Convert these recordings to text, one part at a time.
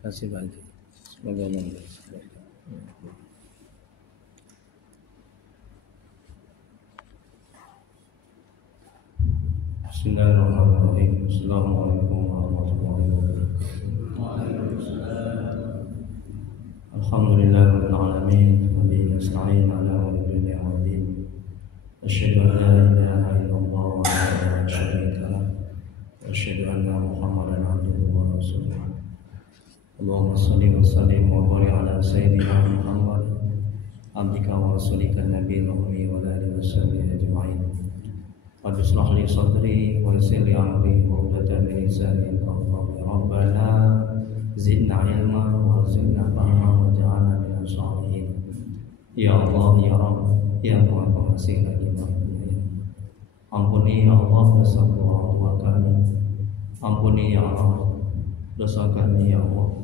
Kasih baju. Semoga membaik. Bismillahirrahmanirrahim. Assalamualaikum warahmatullahi wabarakatuh. Alhamdulillahirabbil alamin. Wa bihi nasta'in 'ala umuri dunya waddin. Asyhadu an la ilaha illallah wa la syarika lah. Wa asyhadu anna Muhammadan 'abduhu wa rasuluh. Allahumma shalli wa sallim wa barik ala sayyidina Muhammad abdika wa rasulika nabiyil ummi wa ala alihi washabihi ajma'in. Qad ishrah li sadri wa yassir li amri wa hlul min lisani yafqahu qawli. Rabbana zidna ilma wa zidna fahma wa ja'alna minal shalihin. Ya Allah ya Rabb ya Maha Pengasih lagi Maha Penyayang. Ampuni ya Allah dosa orang tua kami. Ampuni ya Allah dosa kami ya Allah.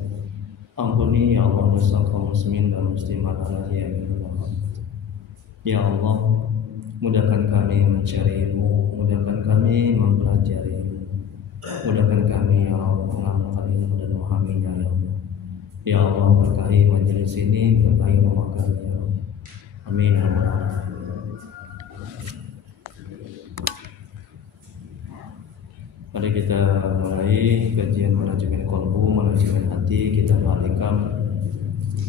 Ampuni ya Allah dosa kaum muslimin dan muslimat alaihi wa ya Allah, mudahkan kami mencari ilmu, mudahkan kami mempelajari ilmu, mudahkan kami ya Allah mengamalkan ilmu dan memahaminya ya Allah. Ya Allah, berkahi majelis ini, berkahi rumah kami ya Allah. Amin ya Allah. Mari kita mulai kajian manajemen kolbu, manajemen hati. Kita balikan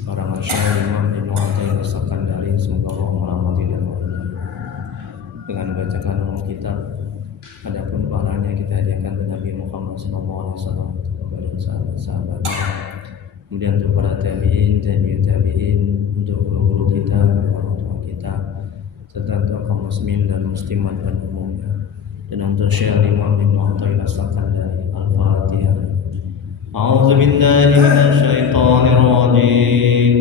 karangan Syekh Imam Ibnu Athaillah As-Sakandari. Semoga Allah merahmati dan meridai dengan membacakan ulum kitab. Adapun pahalanya kita hadiahkan ke Nabi Muhammad SAW kepada sahabat-sahabat. Kemudian untuk para tabi'in, tabi'in, untuk guru-guru kita, orang tua kita, serta untuk kaum muslimin dan muslimat pada umumnya. Dan untuk Syekh Imam Ibnu Athaillah As-Sakandari. Al-Fatihah. A'udzu billahi minasy syaithanir rajim.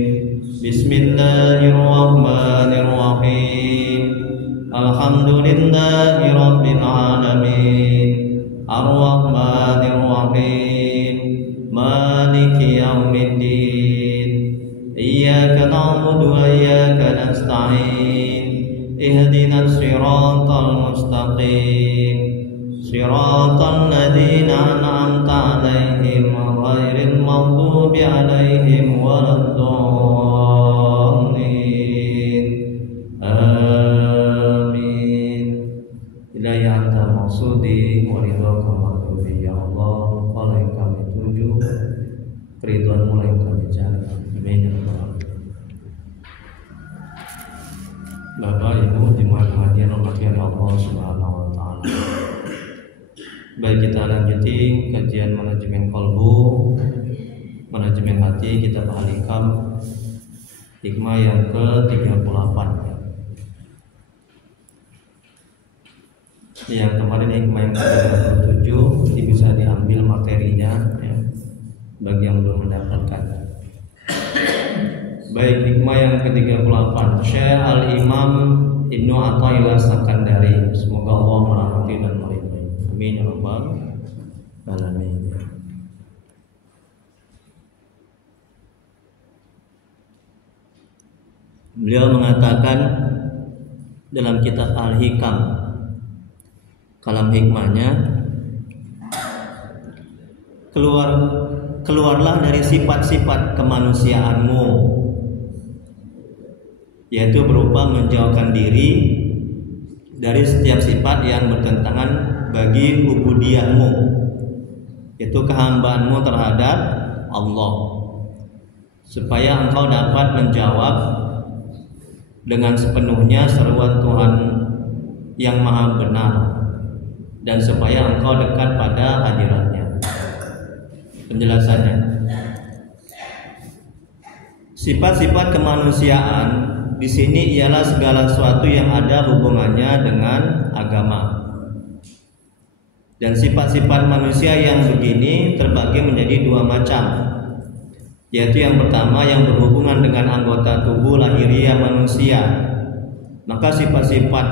Bismillahirrahmanirrahim. Alhamdulillahi rabbil alamin. Ar-Rahmanir Rahim. Maliki yaumiddin. Iyyaka na'budu wa iyyaka nasta'in. Ihdinas siratal mustaqim. Siratal ladzina an'amta 'alaihim ghairil maghdubi 'alaihim waladdallin. Amin. Hidayah anta maksudi wa ridhaka maghdubi ya Allah. Qala yang kami tuju, keridhaan mulai kami cari. Amin ya rabbal alamin. Bapak Ibu jemaah hadirin rahmati Allah Subhanahu wa taala. Baik, kita lanjuti kajian manajemen kolbu, manajemen hati. Kita balikan hikmah yang ke-38. Yang kemarin hikmah yang ke-37 ini bisa diambil materinya ya, bagi yang belum mendapatkan. Baik, hikmah yang ke-38 Syekh Al-Imam Ibnu Athaillah As-Sakandari. Semoga Allah merahmati dan meridai. Amin ya rabbal alamin. Beliau mengatakan dalam kitab Al-Hikam, kalam hikmahnya, keluarlah dari sifat-sifat kemanusiaanmu, yaitu berupa menjauhkan diri dari setiap sifat yang bertentangan bagi ubudiyahmu, yaitu kehambaanmu terhadap Allah, supaya engkau dapat menjawab dengan sepenuhnya seruan Tuhan yang maha benar, dan supaya engkau dekat pada hadiratnya. Penjelasannya, sifat-sifat kemanusiaan di sini ialah segala sesuatu yang ada hubungannya dengan agama. Dan sifat-sifat manusia yang begini terbagi menjadi dua macam, yaitu yang pertama yang berhubungan dengan anggota tubuh lahiriah manusia. Maka sifat-sifat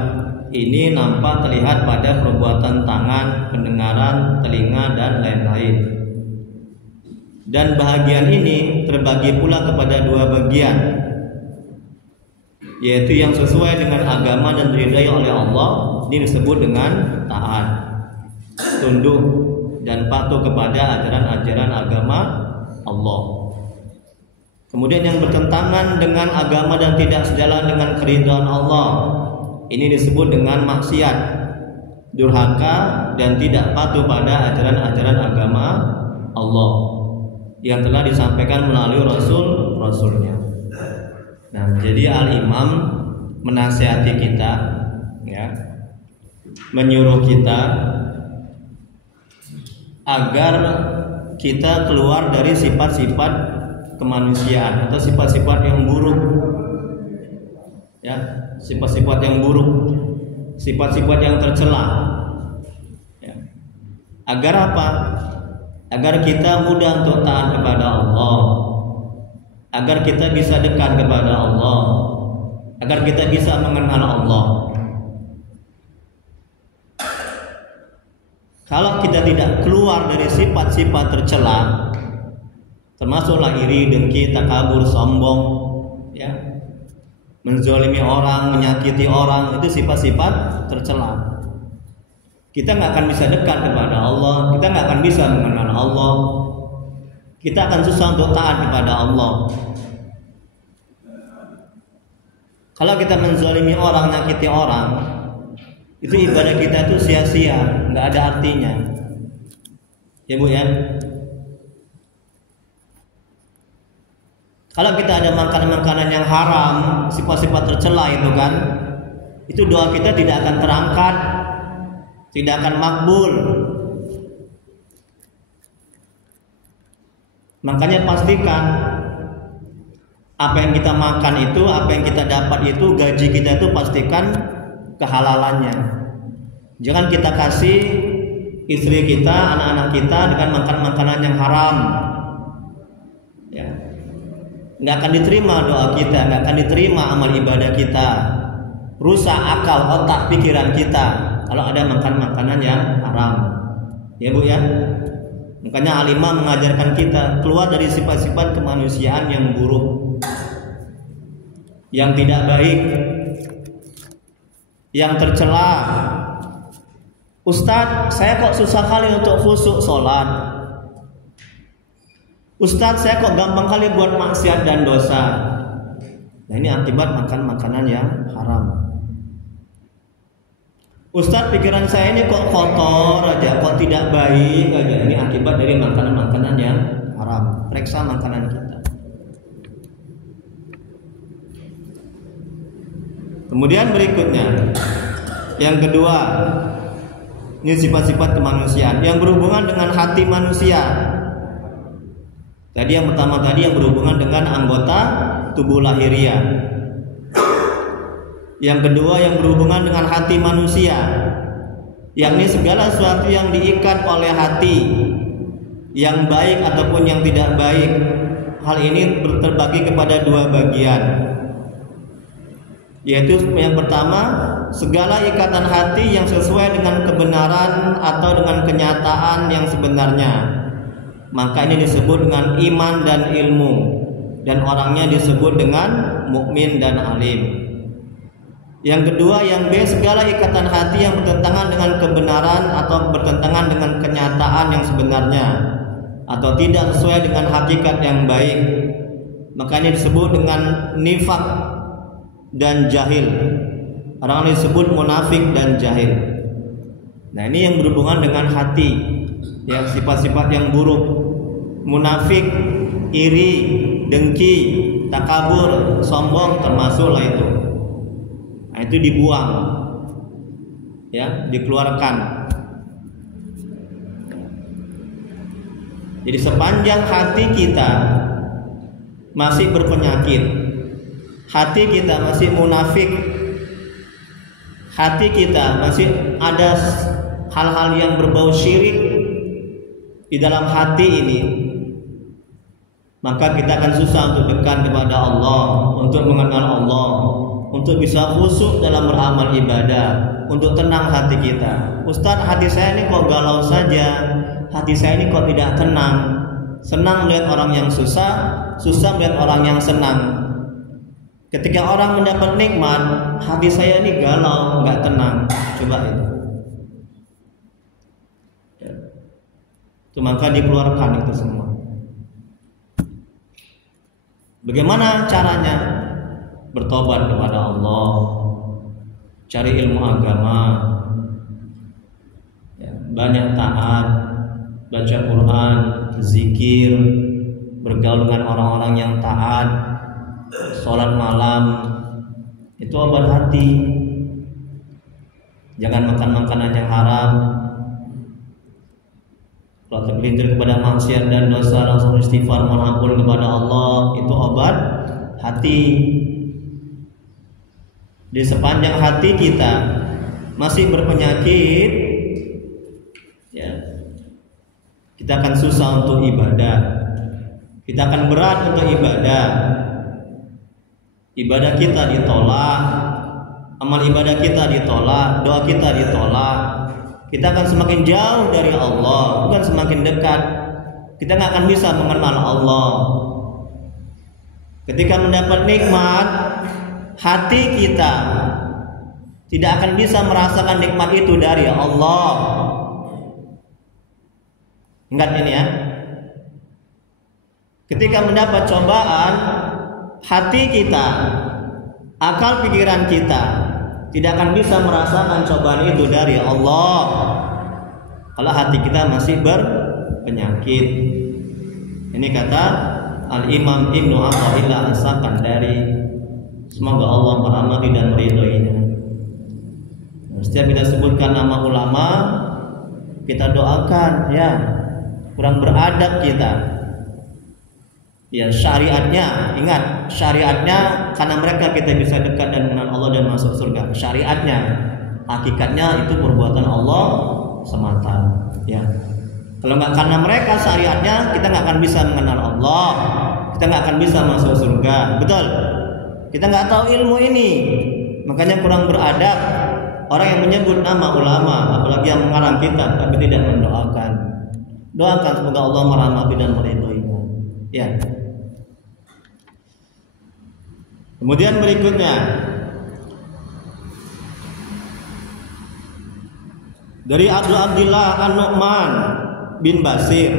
ini nampak terlihat pada perbuatan tangan, pendengaran, telinga, dan lain-lain. Dan bahagian ini terbagi pula kepada dua bagian, yaitu yang sesuai dengan agama dan diridai oleh Allah, ini disebut dengan taat, tunduk, dan patuh kepada ajaran-ajaran agama Allah. Kemudian yang bertentangan dengan agama dan tidak sejalan dengan keridhaan Allah, ini disebut dengan maksiat, durhaka dan tidak patuh pada ajaran-ajaran agama Allah yang telah disampaikan melalui Rasulnya. Nah, jadi Al-Imam menasihati kita, ya, menyuruh kita agar kita keluar dari sifat-sifat kemanusiaan atau sifat-sifat yang buruk, ya, sifat-sifat yang buruk, sifat-sifat yang tercela, ya. Agar apa? Agar kita mudah untuk taat kepada Allah, agar kita bisa dekat kepada Allah, agar kita bisa mengenal Allah. Kalau kita tidak keluar dari sifat-sifat tercela, termasuklah iri, dengki, takabur, sombong, ya, menzalimi orang, menyakiti orang, itu sifat-sifat tercela. Kita nggak akan bisa dekat kepada Allah, kita nggak akan bisa mengenal Allah, kita akan susah untuk taat kepada Allah. Kalau kita menzalimi orang, menyakiti orang, itu ibadah kita itu sia-sia, nggak ada artinya, ya Bu ya. Kalau kita ada makanan-makanan yang haram, sifat-sifat tercela itu kan, itu doa kita tidak akan terangkat, tidak akan makbul. Makanya pastikan apa yang kita makan itu, apa yang kita dapat itu, gaji kita itu pastikan kehalalannya. Jangan kita kasih istri kita, anak-anak kita dengan makan makanan yang haram, ya. Nggak akan diterima doa kita, nggak akan diterima amal ibadah kita, rusak akal, otak, pikiran kita kalau ada makan makanan yang haram, ya Bu ya. Makanya Al-Imam mengajarkan kita keluar dari sifat-sifat kemanusiaan yang buruk, yang tidak baik, yang tercela. Ustadz, saya kok susah kali untuk khusyuk sholat. Ustadz, saya kok gampang kali buat maksiat dan dosa. Nah, ini akibat makan makanan yang haram. Ustadz, pikiran saya ini kok kotor aja, kok tidak baik aja. Ini akibat dari makanan-makanan yang haram. Periksa makanan kita. Kemudian berikutnya, yang kedua, ini sifat-sifat kemanusiaan yang berhubungan dengan hati manusia. Tadi yang pertama tadi yang berhubungan dengan anggota tubuh lahiriah. Yang kedua yang berhubungan dengan hati manusia, yakni segala sesuatu yang diikat oleh hati, yang baik ataupun yang tidak baik. Hal ini terbagi kepada dua bagian, yaitu yang pertama, segala ikatan hati yang sesuai dengan kebenaran atau dengan kenyataan yang sebenarnya, maka ini disebut dengan iman dan ilmu, dan orangnya disebut dengan mukmin dan alim. Yang kedua, yang B, segala ikatan hati yang bertentangan dengan kebenaran atau bertentangan dengan kenyataan yang sebenarnya atau tidak sesuai dengan hakikat yang baik, maka ini disebut dengan nifak dan jahil. Orang disebut munafik dan jahil. Nah, ini yang berhubungan dengan hati, yang sifat-sifat yang buruk. Munafik, iri, dengki, takabur, sombong, termasuklah itu. Nah, itu dibuang, ya, dikeluarkan. Jadi sepanjang hati kita masih berpenyakit, hati kita masih munafik, hati kita masih ada hal-hal yang berbau syirik di dalam hati ini, maka kita akan susah untuk dekat kepada Allah, untuk mengenal Allah, untuk bisa khusyuk dalam beramal ibadah, untuk tenang hati kita. Ustadz, hati saya ini kok galau saja, hati saya ini kok tidak tenang. Senang melihat orang yang susah, susah melihat orang yang senang. Ketika orang mendapat nikmat, hati saya ini galau, nggak tenang. Coba itu. Itu maka dikeluarkan itu semua. Bagaimana caranya? Bertobat kepada Allah, cari ilmu agama, ya, banyak taat, baca Quran, zikir, bergaul dengan orang-orang yang taat, sholat malam, itu obat hati. Jangan makan makanan yang haram. Kalau tergelincir kepada maksiat dan dosa, langsung istighfar, mohon ampun kepada Allah. Itu obat hati. Di sepanjang hati kita masih berpenyakit, ya, kita akan susah untuk ibadah. Kita akan berat untuk ibadah. Ibadah kita ditolak, amal ibadah kita ditolak, doa kita ditolak. Kita akan semakin jauh dari Allah, bukan semakin dekat. Kita nggak akan bisa mengenal Allah. Ketika mendapat nikmat, hati kita tidak akan bisa merasakan nikmat itu dari Allah. Ingat ini ya. Ketika mendapat cobaan, hati kita, akal pikiran kita tidak akan bisa merasakan cobaan itu dari Allah kalau hati kita masih berpenyakit. Ini kata Al-Imam Ibnu Athaillah As-Sakandari. Semoga Allah merahmati dan meridhoinya. Setiap kita sebutkan nama ulama, kita doakan, ya, kurang beradab kita. Ya, syariatnya, ingat, syariatnya karena mereka kita bisa dekat dan mengenal Allah dan masuk surga. Syariatnya, hakikatnya itu perbuatan Allah semata. Ya, kalau nggak karena mereka syariatnya, kita nggak akan bisa mengenal Allah, kita nggak akan bisa masuk surga. Betul? Kita nggak tahu ilmu ini, makanya kurang beradab. Orang yang menyebut nama ulama, apalagi yang mengarang kitab, tapi tidak mendoakan. Doakan semoga Allah merahmati dan meridhoinya. Ya. Kemudian berikutnya, dari Abdullah An-Nu'man bin Basir,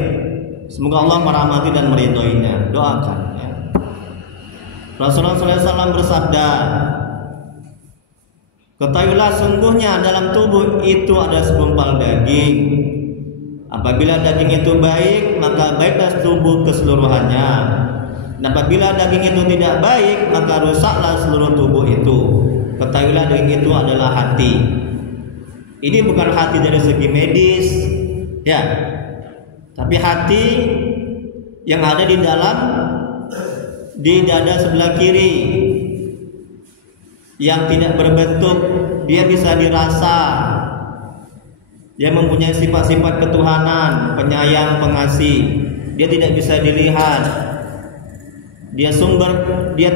semoga Allah merahmati dan meridhoinya. Doakan, ya. Rasulullah SAW bersabda, ketahuilah sungguhnya dalam tubuh itu ada segumpal daging. Apabila daging itu baik, maka baiklah tubuh keseluruhannya. Dan apabila daging itu tidak baik, maka rusaklah seluruh tubuh itu. Ketahuilah daging itu adalah hati. Ini bukan hati dari segi medis, ya, tapi hati yang ada di dada sebelah kiri, yang tidak berbentuk, dia bisa dirasa. Dia mempunyai sifat-sifat ketuhanan, penyayang, pengasih. Dia tidak bisa dilihat. Dia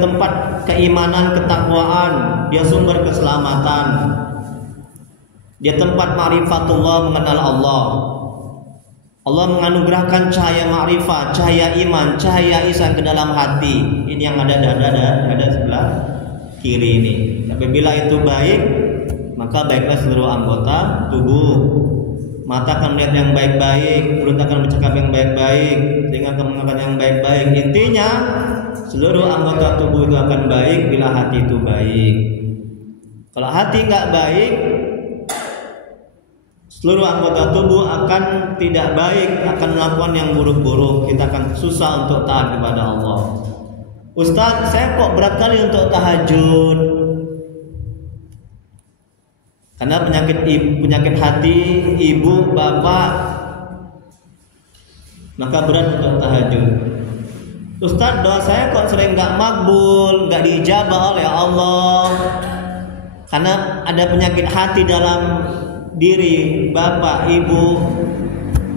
tempat keimanan, ketakwaan. Dia sumber keselamatan. Dia tempat ma'rifatullah, mengenal Allah. Allah menganugerahkan cahaya ma'rifat, cahaya iman, cahaya ihsan ke dalam hati. Ini yang ada dada sebelah kiri ini. Apabila itu baik, maka baiklah seluruh anggota tubuh. Mata akan melihat yang baik-baik, mulut akan bercakap yang baik-baik, telinga akan mendengar yang baik-baik. Intinya, seluruh anggota tubuh itu akan baik bila hati itu baik. Kalau hati nggak baik, seluruh anggota tubuh akan tidak baik, akan melakukan yang buruk-buruk. Kita akan susah untuk taat kepada Allah. Ustaz, saya kok berat kali untuk tahajud? Karena penyakit hati ibu, bapak, maka berat untuk tahajud. Ustaz, doa saya kok sering nggak makbul, nggak diijabah oleh Allah. Karena ada penyakit hati dalam diri bapak, ibu,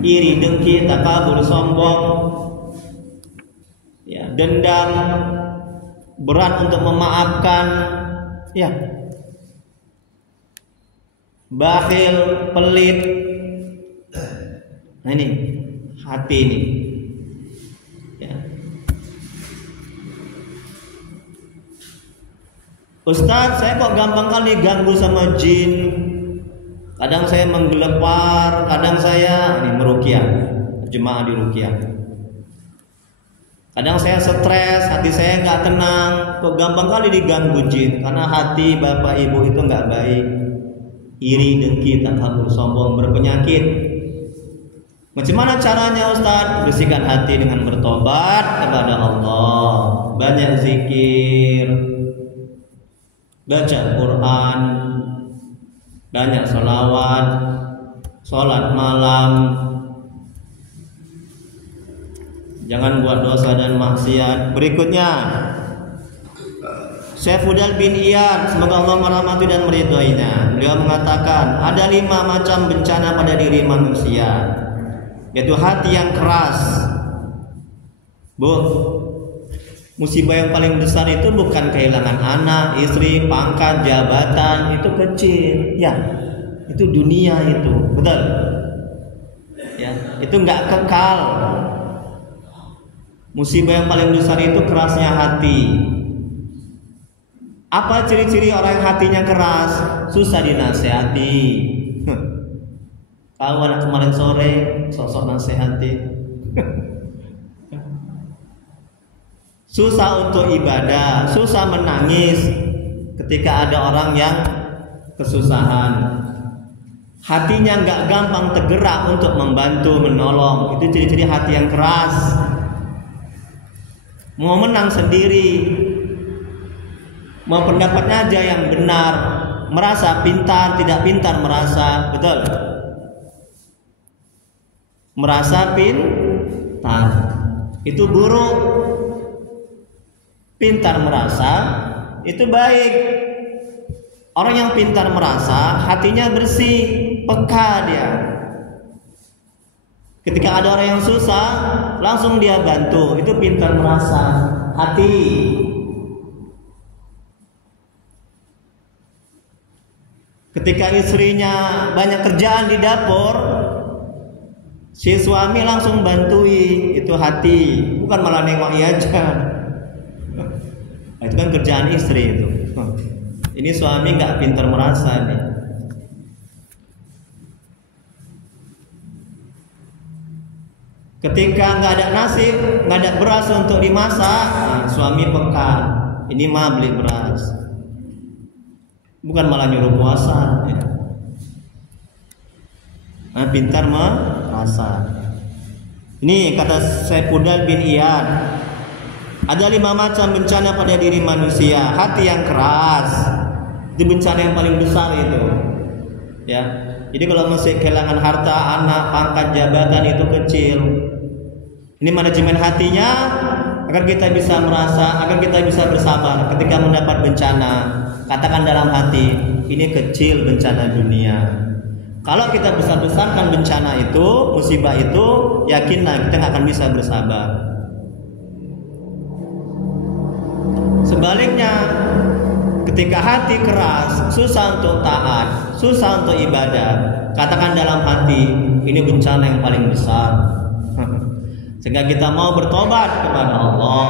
iri, dengki, takabur, sombong, ya, dendam, berat untuk memaafkan, ya, bakhil, pelit. Nah ini hati ini, ya. Ustaz, saya kok gampang kali ganggu sama jin. Kadang saya menggelepar, kadang saya meruqyah, jemaah di ruqyah. Kadang saya stres, hati saya nggak tenang, kok gampang kali diganggu jin. Karena hati bapak ibu itu nggak baik, iri, dengki, takabur, sombong, berpenyakit. Macam mana caranya Ustaz? Bersihkan hati dengan bertobat kepada Allah, banyak zikir, baca Quran, banyak sholawat, sholat malam. Jangan buat dosa dan maksiat. Berikutnya, Syekh Fudail bin Iyad, semoga Allah merahmati dan meridhoinya. Beliau mengatakan, ada 5 macam bencana pada diri manusia, yaitu hati yang keras. Musibah yang paling besar itu bukan kehilangan anak, istri, pangkat, jabatan, itu kecil. Ya, itu dunia itu, betul. Ya, itu nggak kekal. Musibah yang paling besar itu kerasnya hati. Apa ciri-ciri orang yang hatinya keras? Susah dinasehati. Tahu anak kemarin sore sosok nasehati. Susah untuk ibadah, susah menangis ketika ada orang yang kesusahan. Hatinya nggak gampang tergerak untuk membantu, menolong. Itu ciri-ciri hati yang keras. Mau menang sendiri, mau pendapatnya aja yang benar, merasa pintar, tidak pintar merasa, betul? Merasa pintar itu buruk, pintar merasa itu baik. Orang yang pintar merasa hatinya bersih, peka dia. Ketika ada orang yang susah, langsung dia bantu. Itu pintar merasa, hati. Ketika istrinya banyak kerjaan di dapur, si suami langsung bantui. Itu hati, bukan malah nengoki aja. Itu kan kerjaan istri itu. Ini suami nggak pintar merasa nih. Ketika nggak ada nasi, nggak ada beras untuk dimasak, suami peka. Ini mah beli beras, bukan malah nyuruh puasa. Ya. Pintar merasa. Ini kata Syekh Fudail bin Iyad. Ada 5 macam bencana pada diri manusia. Hati yang keras, itu bencana yang paling besar itu. Ya. Jadi kalau masih kehilangan harta, anak, pangkat, jabatan itu kecil. Ini manajemen hatinya agar kita bisa merasa, agar kita bisa bersabar ketika mendapat bencana. Katakan dalam hati, ini kecil bencana dunia. Kalau kita besar-besarkan bencana itu, musibah itu, yakinlah kita nggak akan bisa bersabar. Sebaliknya, ketika hati keras, susah untuk taat, susah untuk ibadah, katakan dalam hati, ini bencana yang paling besar. Sehingga kita mau bertobat kepada Allah.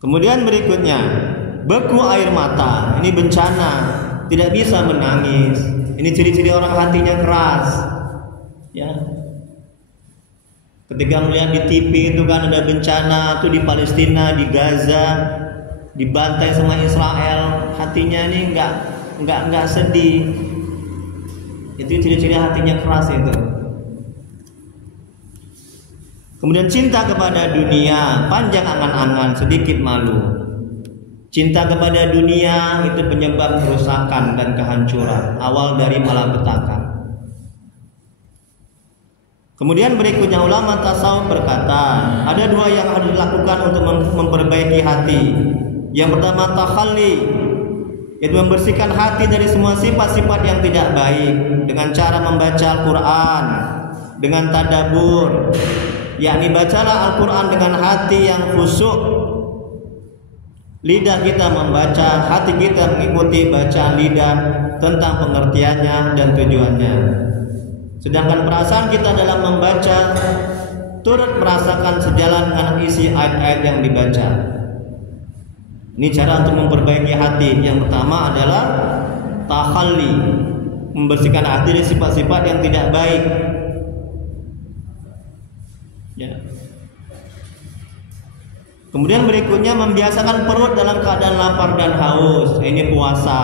Kemudian berikutnya, beku air mata. Ini bencana, tidak bisa menangis. Ini ciri-ciri orang hatinya keras. Ya. Ketika melihat di TV itu kan ada bencana tuh di Palestina, di Gaza, dibantai sama Israel, hatinya ini enggak sedih. Itu ciri-ciri hatinya keras itu. Kemudian cinta kepada dunia, panjang angan-angan, sedikit malu. Cinta kepada dunia itu penyebab kerusakan dan kehancuran, awal dari malapetaka. Kemudian berikutnya ulama tasawuf berkata, ada 2 yang harus dilakukan untuk memperbaiki hati. Yang pertama takhalli, yaitu membersihkan hati dari semua sifat-sifat yang tidak baik dengan cara membaca Al-Quran, dengan tadabbur, yakni bacalah Al-Quran dengan hati yang khusyuk. Lidah kita membaca, hati kita mengikuti bacaan lidah tentang pengertiannya dan tujuannya. Sedangkan perasaan kita dalam membaca turut merasakan sejalan dengan isi ayat-ayat yang dibaca. Ini cara untuk memperbaiki hati. Yang pertama adalah takhalli, membersihkan hati dari sifat-sifat yang tidak baik. Ya. Kemudian berikutnya membiasakan perut dalam keadaan lapar dan haus. Ini puasa.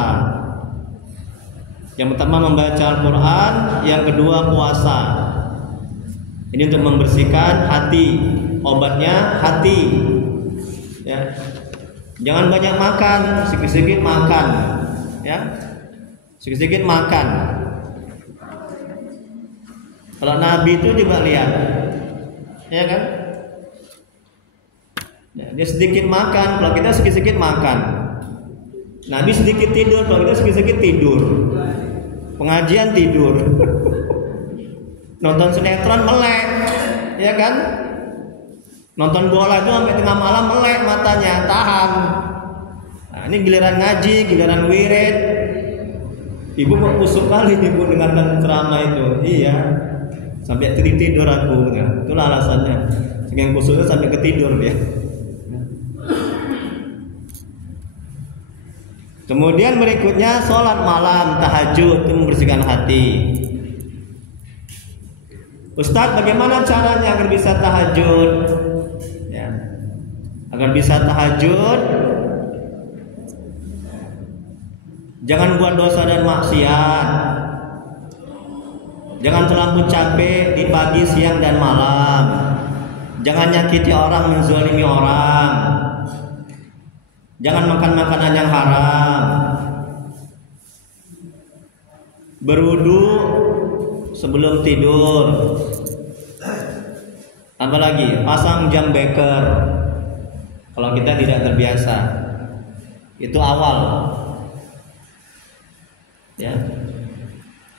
Yang pertama membaca Al-Quran, yang kedua puasa. Ini untuk membersihkan hati. Obatnya hati. Ya. Jangan banyak makan, sedikit-sedikit makan. Ya. Sedikit-sedikit makan. Kalau Nabi itu coba lihat, ya kan? Ya, dia sedikit makan, kalau kita sedikit-sedikit makan. Nabi sedikit tidur, kalau kita sedikit-sedikit tidur. Pengajian tidur. Nonton sinetron melek, ya kan? Nonton bola itu sampai tengah malam melek matanya, tahan. Nah, ini giliran ngaji, giliran wirid. Ibu kok kusuk kali ibu dengarkan ceramah itu. Iya. Sampai tidur aku. Ya, itulah alasannya. Saking kusuknya sampai ketidur dia. Kemudian berikutnya sholat malam, tahajud, itu membersihkan hati. Ustadz, bagaimana caranya agar bisa tahajud? Ya. Agar bisa tahajud, jangan buat dosa dan maksiat. Jangan terlalu capek di pagi, siang, dan malam. Jangan nyakiti orang, menzalimi orang. Jangan makan makanan yang haram. Berwudu sebelum tidur. Apalagi pasang jam beker. Kalau kita tidak terbiasa, itu awal. Ya.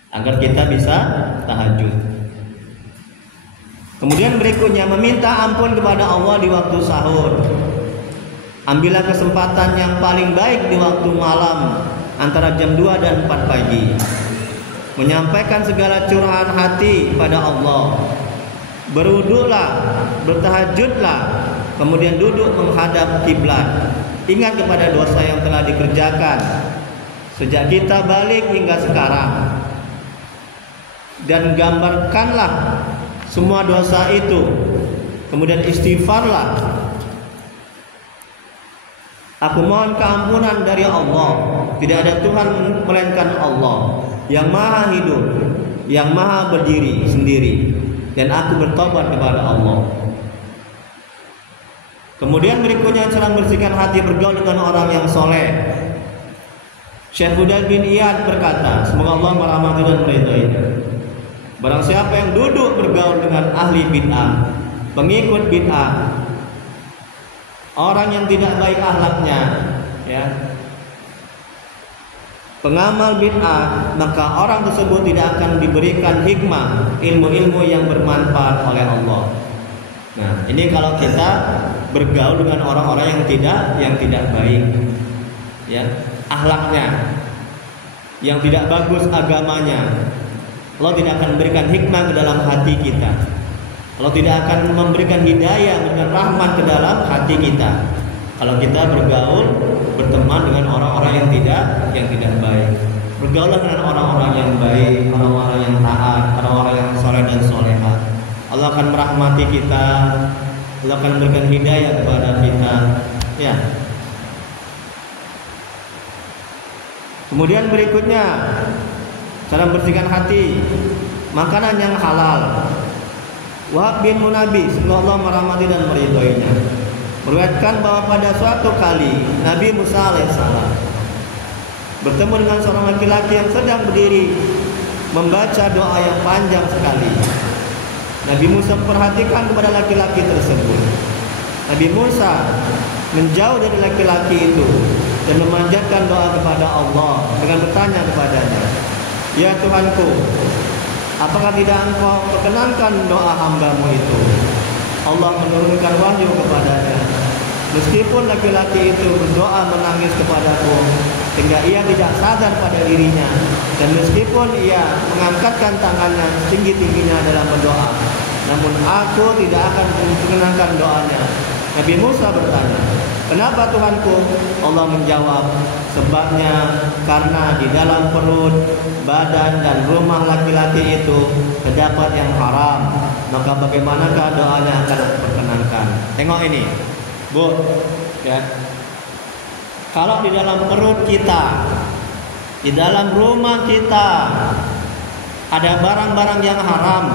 Agar kita bisa tahajud. Kemudian berikutnya meminta ampun kepada Allah di waktu sahur. Ambillah kesempatan yang paling baik di waktu malam antara jam 2 dan 4 pagi. Menyampaikan segala curahan hati pada Allah. Berwudulah, bertahajudlah, kemudian duduk menghadap kiblat. Ingat kepada dosa yang telah dikerjakan sejak kita balik hingga sekarang. Dan gambarkanlah semua dosa itu. Kemudian istighfarlah. Aku mohon keampunan dari Allah. Tidak ada Tuhan melainkan Allah yang maha hidup, yang maha berdiri sendiri. Dan aku bertobat kepada Allah. Kemudian berikutnya cara membersihkan hati, bergaul dengan orang yang soleh. Syekh Fudail bin Iyad berkata, semoga Allah merahmati dan meridhoinya. Barang siapa yang duduk bergaul dengan ahli bid'ah, pengikut bid'ah, orang yang tidak baik akhlaknya, ya, pengamal bid'ah, maka orang tersebut tidak akan diberikan hikmah, ilmu-ilmu yang bermanfaat oleh Allah. Nah, ini kalau kita bergaul dengan orang-orang yang tidak baik, ya, akhlaknya, yang tidak bagus agamanya, Allah tidak akan memberikan hikmah ke dalam hati kita. Allah tidak akan memberikan hidayah, memberikan rahmat ke dalam hati kita. Kalau kita bergaul, berteman dengan orang-orang yang tidak baik. Bergaul dengan orang-orang yang baik, orang-orang yang taat, orang-orang yang soleh dan solehah. Allah akan merahmati kita. Allah akan memberikan hidayah kepada kita. Ya. Kemudian berikutnya, cara membersihkan hati, makanan yang halal. Wahab bin Munabi, semoga Allah merahmati dan meridhoinya, meriwayatkan bahwa pada suatu kali Nabi Musa alaihissalam bertemu dengan seorang laki-laki yang sedang berdiri membaca doa yang panjang sekali. Nabi Musa memperhatikan kepada laki-laki tersebut. Nabi Musa menjauh dari laki-laki itu dan memanjatkan doa kepada Allah dengan bertanya kepadanya, ya Tuhanku, apakah tidak engkau perkenankan doa hambamu itu? Allah menurunkan wahyu kepadanya. Meskipun laki-laki itu berdoa menangis kepadaku sehingga ia tidak sadar pada dirinya, dan meskipun ia mengangkatkan tangannya setinggi-tingginya dalam berdoa, namun aku tidak akan memperkenankan doanya. Nabi Musa bertanya, kenapa Tuhanku? Allah menjawab, sebabnya karena di dalam perut, badan dan rumah laki-laki itu terdapat yang haram. maka bagaimanakah doanya akan diperkenankan? Tengok ini, Bu, ya. Kalau di dalam perut kita, di dalam rumah kita ada barang-barang yang haram,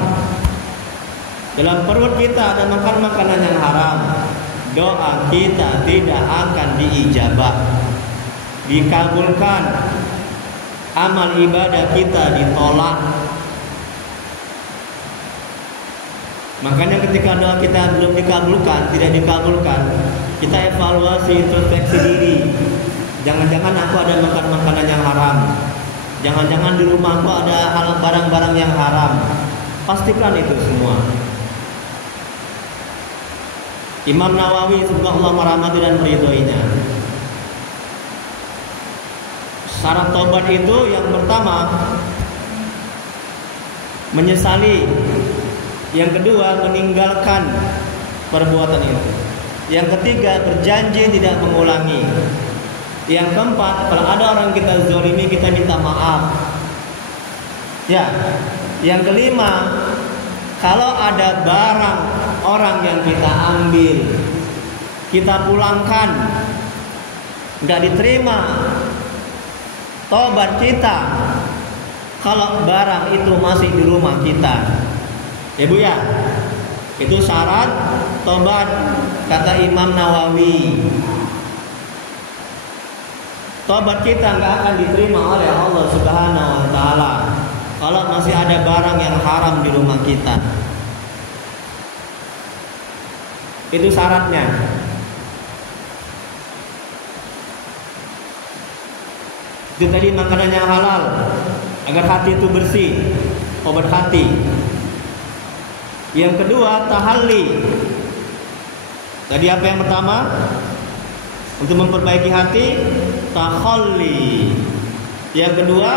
dalam perut kita ada makan makanan yang haram, doa kita tidak akan diijabah, dikabulkan, amal ibadah kita ditolak. Makanya ketika doa kita belum dikabulkan, tidak dikabulkan, kita evaluasi, introspeksi diri. Jangan-jangan aku ada makan makanan yang haram, jangan-jangan di rumahku ada hal barang-barang yang haram. Pastikan itu semua. Imam Nawawi semoga Allah merahmati dan meridhoinya, syarat tobat itu yang pertama menyesali, yang kedua meninggalkan perbuatan itu, yang ketiga berjanji tidak mengulangi, yang keempat kalau ada orang kita zalimi kita minta maaf, ya, yang kelima kalau ada barang orang yang kita ambil kita pulangkan, nggak diterima tobat kita kalau barang itu masih di rumah kita. Ya Bu ya, itu syarat tobat kata Imam Nawawi. Tobat kita nggak akan diterima oleh Allah Subhanahu wa Ta'ala kalau masih ada barang yang haram di rumah kita. Itu syaratnya. Itu tadi makanan yang halal agar hati itu bersih, obat hati. Yang kedua tahalli. Tadi apa yang pertama? Untuk memperbaiki hati, tahalli. Yang kedua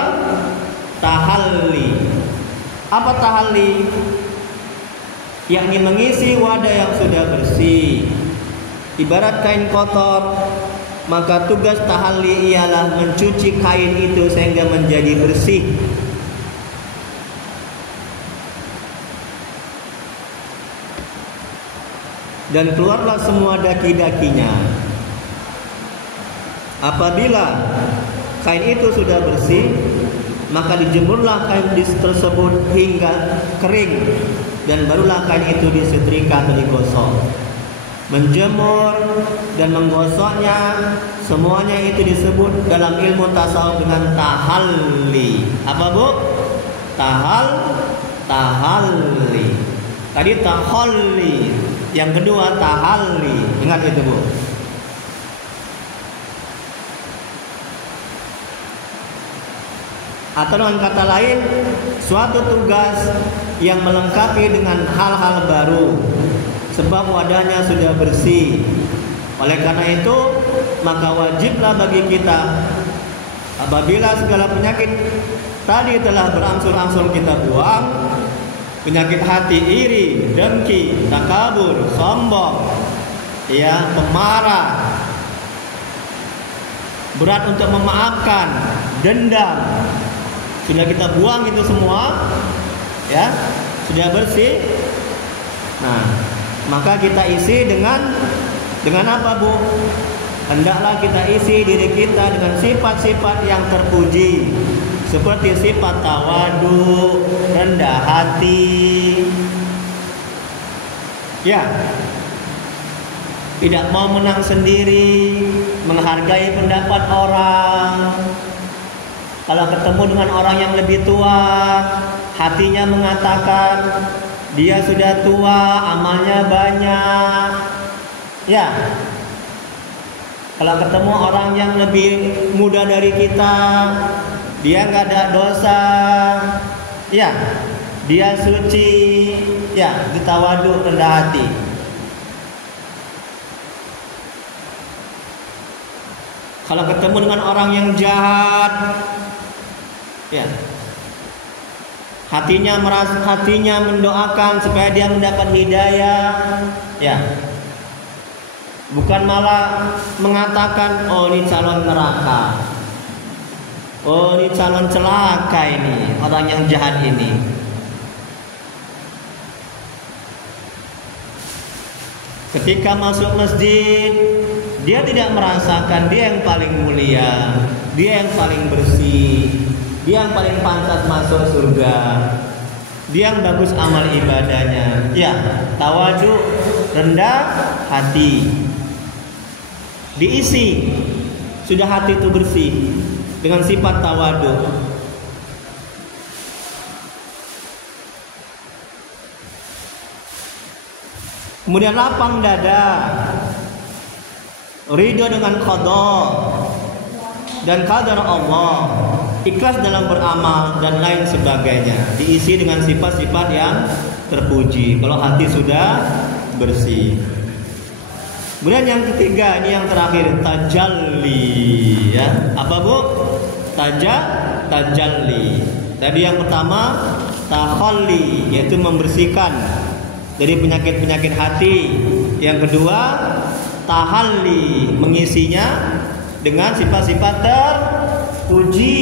tahalli. Apa tahalli? Yakni mengisi wadah yang sudah bersih. Ibarat kain kotor, maka tugas tahalli ialah mencuci kain itu sehingga menjadi bersih. Dan keluarlah semua daki-dakinya. Apabila kain itu sudah bersih, maka dijemurlah kain tersebut hingga kering, dan barulah kain itu disetrika atau digosok. Menjemur dan menggosoknya, semuanya itu disebut dalam ilmu tasawuf dengan tahalli. Apa Bu? Tahalli. Tadi tahalli. Yang kedua tahalli. Ingat itu Bu. Atau dengan kata lain, suatu tugas yang melengkapi dengan hal-hal baru, sebab wadahnya sudah bersih. Oleh karena itu, maka wajiblah bagi kita, apabila segala penyakit tadi telah berangsur-angsur kita buang, penyakit hati iri, dengki, takabur, sombong, ya, pemarah, berat untuk memaafkan, dendam, sudah kita buang itu semua, ya, sudah bersih. Nah, maka kita isi dengan apa Bu? Hendaklah kita isi diri kita dengan sifat-sifat yang terpuji, seperti sifat tawadu, rendah hati, ya, tidak mau menang sendiri, menghargai pendapat orang. Kalau ketemu dengan orang yang lebih tua, hatinya mengatakan dia sudah tua, amalnya banyak, ya. Kalau ketemu orang yang lebih muda dari kita, dia nggak ada dosa, ya, dia suci, ya, ditawadu, rendah hati. Kalau ketemu dengan orang yang jahat, ya, hatinya mendoakan supaya dia mendapat hidayah, ya, bukan malah mengatakan, oh ini calon neraka, oh ini calon celaka, ini orang yang jahat ini. Ketika masuk masjid, dia tidak merasakan dia yang paling mulia, dia yang paling bersih, dia yang paling pantas masuk surga, dia yang bagus amal ibadahnya. Ya, tawadu, rendah hati, diisi. Sudah hati itu bersih dengan sifat tawadu. Kemudian lapang dada, ridho dengan qada dan qadar Allah, ikhlas dalam beramal dan lain sebagainya. Diisi dengan sifat-sifat yang terpuji kalau hati sudah bersih. Kemudian yang ketiga, ini yang terakhir, tajalli, ya. Apa Bu? Tajalli. Tadi yang pertama takhalli, yaitu membersihkan dari penyakit-penyakit hati. Yang kedua tahalli, mengisinya dengan sifat-sifat terpuji.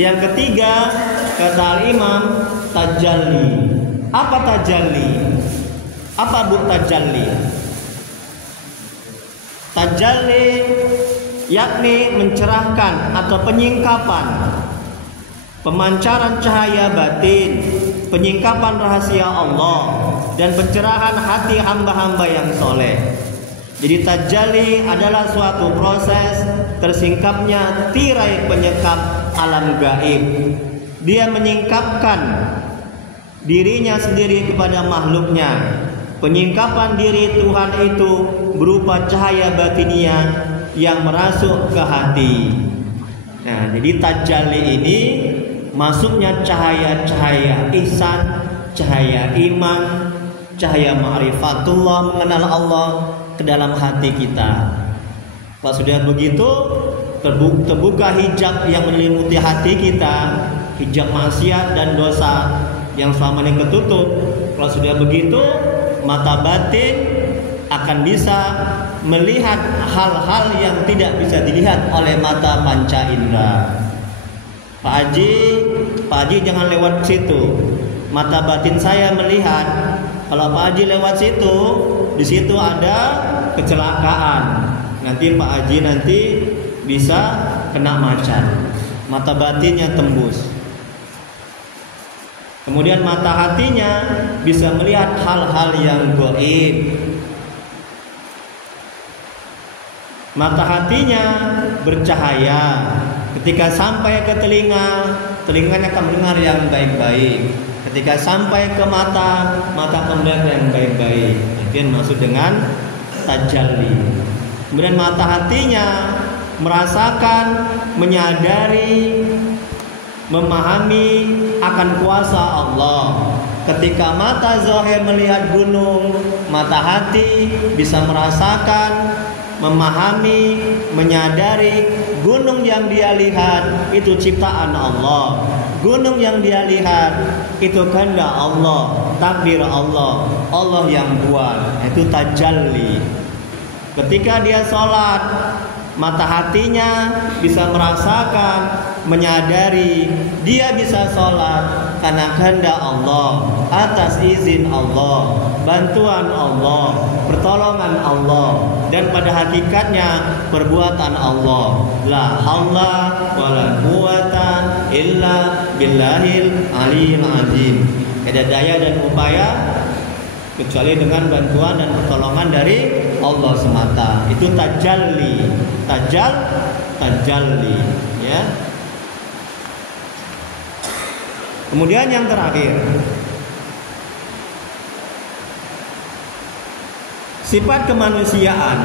Yang ketiga, kata Imam, tajalli. Apa tajalli? Apa Bu tajalli? Tajalli yakni mencerahkan atau penyingkapan, pemancaran cahaya batin, penyingkapan rahasia Allah, dan pencerahan hati hamba-hamba yang soleh. Jadi tajalli adalah suatu proses tersingkapnya tirai penyekat alam gaib. Dia menyingkapkan dirinya sendiri kepada makhluknya. Penyingkapan diri Tuhan itu berupa cahaya batiniah yang merasuk ke hati. Nah, jadi tajalli ini masuknya cahaya-cahaya ihsan, cahaya iman, cahaya ma'rifatullah, mengenal Allah ke dalam hati kita. Kalau sudah begitu, terbuka hijab yang menyelimuti hati kita, hijab maksiat dan dosa yang selama ini ketutup. Kalau sudah begitu, mata batin akan bisa melihat hal-hal yang tidak bisa dilihat oleh mata panca indera. Pak Haji jangan lewat situ. Mata batin saya melihat, kalau Pak Haji lewat situ, di situ ada kecelakaan. Nanti Pak Haji bisa kena macan. Mata batinnya tembus. Kemudian mata hatinya bisa melihat hal-hal yang gaib. Mata hatinya bercahaya. Ketika sampai ke telinganya akan mendengar yang baik-baik. Ketika sampai ke mata akan melihat yang baik-baik. Itu yang maksud dengan tajalli. Kemudian mata hatinya merasakan, menyadari, memahami akan kuasa Allah. Ketika mata zahir melihat gunung, mata hati bisa merasakan, memahami, menyadari gunung yang dia lihat itu ciptaan Allah. Gunung yang dia lihat itu kehendak Allah, takdir Allah, Allah yang buat. Itu tajalli. Ketika dia sholat, mata hatinya bisa merasakan, menyadari dia bisa sholat karena kehendak Allah, atas izin Allah, bantuan Allah, pertolongan Allah, dan pada hakikatnya perbuatan Allah. La haula wala quwata illa billahil aliyil azim. Tidak ada daya dan upaya kecuali dengan bantuan dan pertolongan dari Allah semata. Itu tajalli. Tajalli, ya. Kemudian yang terakhir, sifat kemanusiaan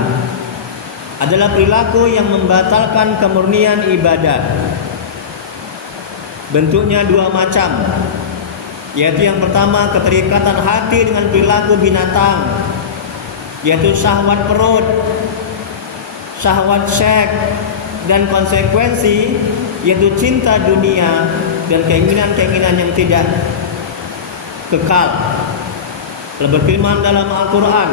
adalah perilaku yang membatalkan kemurnian ibadat. Bentuknya dua macam, yaitu yang pertama keterikatan hati dengan perilaku binatang, yaitu syahwat perut, syahwat seks, dan konsekuensi yaitu cinta dunia dan keinginan-keinginan yang tidak kekal. Berfirman dalam Al-Quran,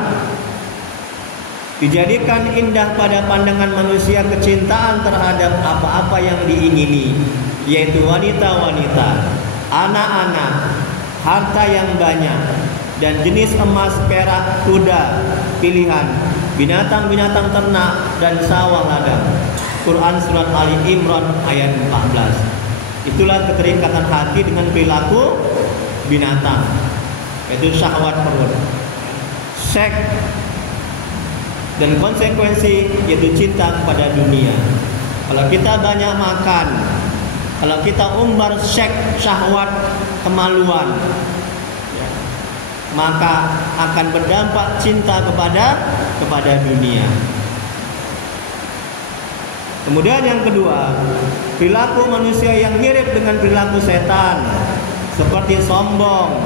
dijadikan indah pada pandangan manusia kecintaan terhadap apa-apa yang diingini, yaitu wanita-wanita, anak-anak, harta yang banyak, dan jenis emas, perak, kuda pilihan, binatang-binatang ternak dan sawah ladang. Quran surat Ali Imran ayat 14. Itulah keterikatan hati dengan perilaku binatang, yaitu syahwat perut, seks, dan konsekuensi yaitu cinta kepada dunia. Kalau kita banyak makan, kalau kita umbar seks, syahwat, kemaluan, maka akan berdampak cinta kepada dunia. Kemudian yang kedua, perilaku manusia yang mirip dengan perilaku setan, seperti sombong,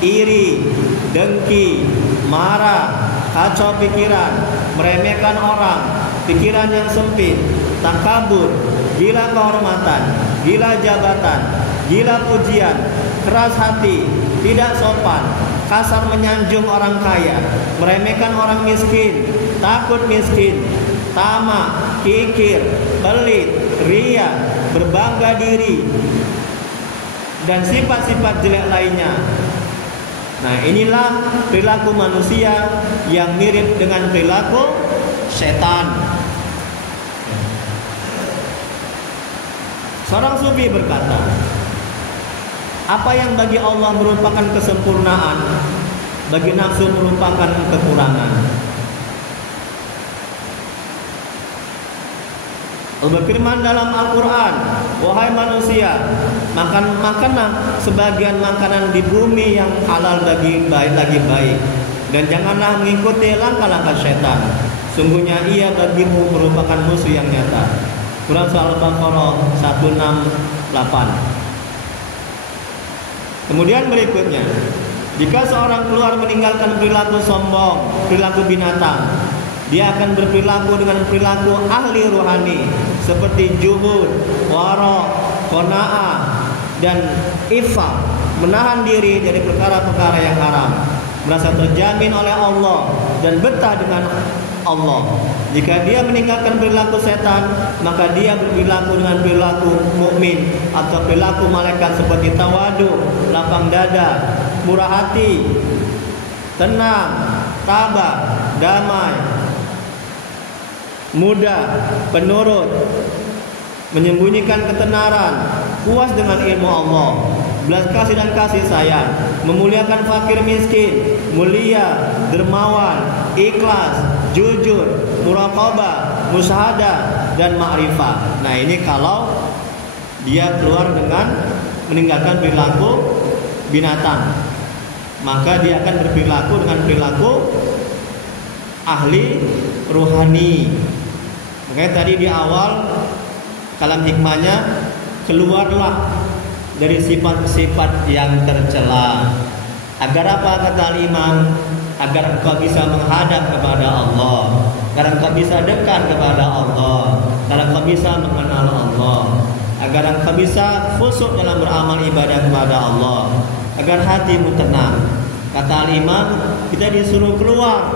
iri, dengki, marah, kacau pikiran, meremehkan orang, pikiran yang sempit, takabur, gila kehormatan, gila jabatan, gila pujian, keras hati, tidak sopan, kasar menyanjung orang kaya, meremehkan orang miskin, takut miskin, tamak, kikir, pelit, ria, berbangga diri, dan sifat-sifat jelek lainnya. Nah, inilah perilaku manusia yang mirip dengan perilaku setan. Seorang sufi berkata, apa yang bagi Allah merupakan kesempurnaan, bagi nafsu merupakan kekurangan. Allah berfirman dalam Al-Quran, wahai manusia, makanlah sebagian makanan di bumi yang halal lagi baik, dan janganlah mengikuti langkah-langkah setan. Sungguhnya ia bagimu merupakan musuh yang nyata. Quran Surah Al-Baqarah 168. Kemudian berikutnya, jika seorang keluar meninggalkan perilaku sombong, perilaku binatang, dia akan berperilaku dengan perilaku ahli rohani seperti juhud, wara, qanaah, dan iffah, menahan diri dari perkara-perkara yang haram, merasa terjamin oleh Allah dan betah dengan Allah. Jika dia meninggalkan perilaku setan, maka dia berperilaku dengan perilaku mukmin atau perilaku malaikat seperti tawadu, lapang dada, murah hati, tenang, tabah, damai, mudah, penurut, menyembunyikan ketenaran, puas dengan ilmu Allah, belas kasih dan kasih sayang, memuliakan fakir miskin, mulia, dermawan, ikhlas, jujur, muraqabah, musyahadah, dan ma'rifah. Nah, ini kalau dia keluar dengan meninggalkan perilaku binatang, maka dia akan berperilaku dengan perilaku ahli ruhani. Makanya tadi di awal kalam hikmahnya, keluarlah dari sifat-sifat yang tercela. Agar apa, kata imam? Agar engkau bisa menghadap kepada Allah, agar engkau bisa dekat kepada Allah, agar engkau bisa mengenal Allah, agar engkau bisa khusyuk dalam beramal ibadah kepada Allah, agar hatimu tenang. Kata imam, kita disuruh keluar,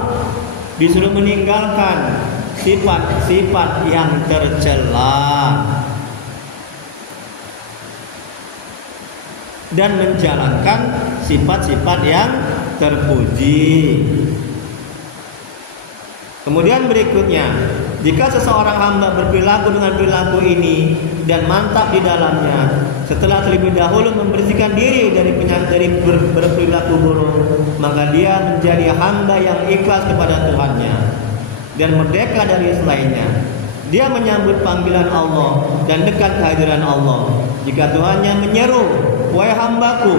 disuruh meninggalkan sifat-sifat yang tercela dan menjalankan sifat-sifat yang terpuji. Kemudian berikutnya, jika seseorang hamba berperilaku dengan perilaku ini dan mantap di dalamnya, setelah terlebih dahulu membersihkan diri dari penyakit berperilaku buruk, maka dia menjadi hamba yang ikhlas kepada Tuhannya dan merdeka dari selainnya. Dia menyambut panggilan Allah dan dekat kehadiran Allah. Jika Tuhannya menyeru, wahai hambaku,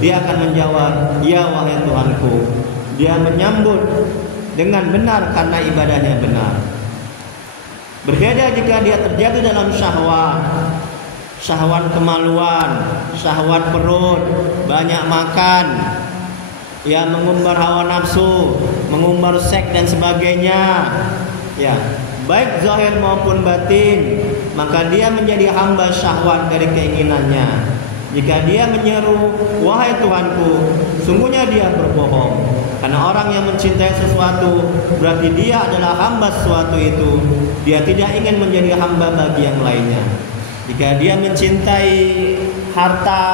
dia akan menjawab, ya wahai Tuhanku. Dia menyambut dengan benar karena ibadahnya benar. Berbeda jika dia terjatuh dalam syahwat, syahwat kemaluan, syahwat perut, banyak makan, ya, mengumbar hawa nafsu, mengumbar seks dan sebagainya, ya, baik zahir maupun batin, maka dia menjadi hamba syahwat dari keinginannya. Jika dia menyeru, wahai Tuhanku, sungguhnya dia berbohong. Karena orang yang mencintai sesuatu, berarti dia adalah hamba sesuatu itu. Dia tidak ingin menjadi hamba bagi yang lainnya. Jika dia mencintai harta,